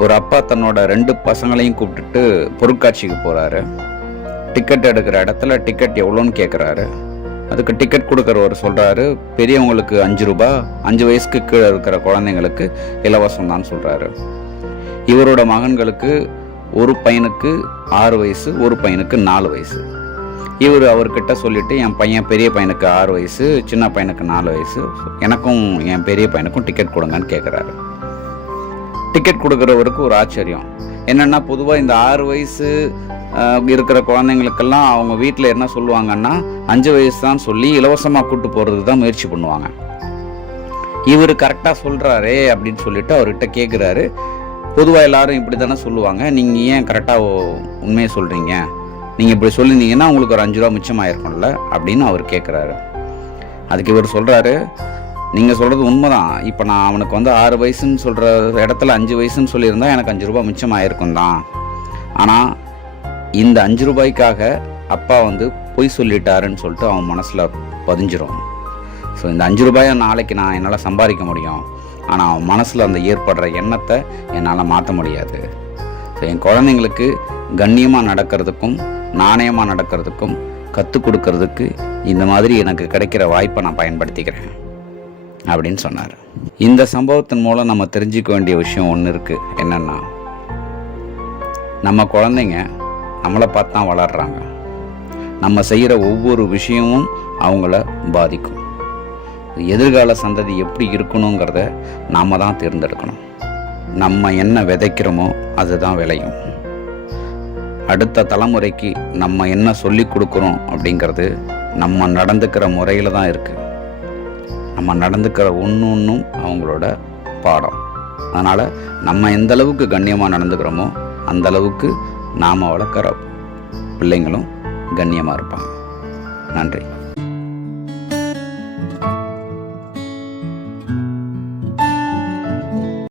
ஒரு அப்பா தன்னோட ரெண்டு பசங்களையும் கூப்பிட்டுட்டு பொருட்காட்சிக்கு போகிறாரு டிக்கெட் எடுக்கிற இடத்துல டிக்கெட் எவ்வளோன்னு கேட்குறாரு அதுக்கு டிக்கெட் கொடுக்குறவர் சொல்கிறாரு பெரியவங்களுக்கு அஞ்சு ரூபா அஞ்சு வயசுக்கு கீழே இருக்கிற குழந்தைங்களுக்கு இலவசம் தான் சொல்கிறாரு இவரோட மகன்களுக்கு ஒரு பையனுக்கு ஆறு வயசு ஒரு பையனுக்கு நாலு வயசு. இவர் அவர்கிட்ட சொல்லிவிட்டு என் பையன் பெரிய பையனுக்கு ஆறு வயசு சின்ன பையனுக்கு நாலு வயசு எனக்கும் என் பெரிய பையனுக்கும் டிக்கெட் கொடுங்கன்னு கேட்குறாரு டிக்கெட் கொடுக்குறவருக்கு ஒரு ஆச்சரியம். என்னென்னா பொதுவாக இந்த ஆறு வயசு இருக்கிற குழந்தைங்களுக்கெல்லாம் அவங்க வீட்டில் என்ன சொல்லுவாங்கன்னா அஞ்சு வயசு தான் சொல்லி இலவசமாக கூட்டு போகிறதுக்கு தான் முயற்சி பண்ணுவாங்க. இவர் கரெக்டாக சொல்கிறாரே அப்படின்னு சொல்லிட்டு அவர்கிட்ட கேட்குறாரு பொதுவாக எல்லாரும் இப்படி தானே சொல்லுவாங்க. நீங்கள் ஏன் கரெக்டாக உண்மையை சொல்கிறீங்க நீங்கள் இப்படி சொல்லியிருந்தீங்கன்னா உங்களுக்கு ஒரு அஞ்சு ரூபா மிச்சமாயிருக்கும்ல அப்படின்னு அவர் கேட்குறாரு அதுக்கு இவர் சொல்கிறாரு நீங்கள் சொல்கிறது உண்மைதான். இப்போ நான் அவனுக்கு வந்து ஆறு வயசுன்னு சொல்கிற இடத்துல அஞ்சு வயசுன்னு சொல்லியிருந்தா எனக்கு அஞ்சு ரூபாய் மிச்சமாயிருக்கும் தான். ஆனால் இந்த அஞ்சு ரூபாய்க்காக அப்பா வந்து பொய் சொல்லிட்டாருன்னு சொல்லிட்டு அவன் மனசில் பதிஞ்சிரும். ஸோ இந்த அஞ்சு ரூபாயை நாளைக்கு நான் என்னால் சம்பாதிக்க முடியும். ஆனால் அவன் மனசில் அந்த ஏற்படுற எண்ணத்தை என்னால் மாற்ற முடியாது. ஸோ என் குழந்தைங்களுக்கு கண்ணியமாக நடக்கிறதுக்கும் நாணயமாக நடக்கிறதுக்கும் கற்றுக் கொடுக்கறதுக்கு இந்த மாதிரி எனக்கு கிடைக்கிற வாய்ப்பை நான் பயன்படுத்திக்கிறேன். அப்படின்னு சொன்னார். இந்த சம்பவத்தின் மூலம் நம்ம தெரிஞ்சுக்க வேண்டிய விஷயம் ஒன்று இருக்குது என்னென்னா நம்ம குழந்தைங்க நம்மளை பார்த்து தான் வளர்கிறாங்க நம்ம செய்கிற ஒவ்வொரு விஷயமும் அவங்கள பாதிக்கும். எதிர்கால சந்ததி எப்படி இருக்கணுங்கிறத நாம் தான் தேர்ந்தெடுக்கணும். நம்ம என்ன விதைக்கிறோமோ அதுதான் விளையும். அடுத்த தலைமுறைக்கு நம்ம என்ன சொல்லி கொடுக்குறோம் அப்படிங்கிறது நம்ம நடந்துக்கிற முறையில் தான் இருக்குது நம்ம நடந்துக்கிற ஒன்று ஒன்றும் அவங்களோட பாடம். அதனால் நம்ம எந்த அளவுக்கு கண்ணியமாக நடந்துக்கிறோமோ அந்த அளவுக்கு நாம் வளர்க்குற பிள்ளைங்களும் கண்ணியமாக இருப்பாங்க. நன்றி.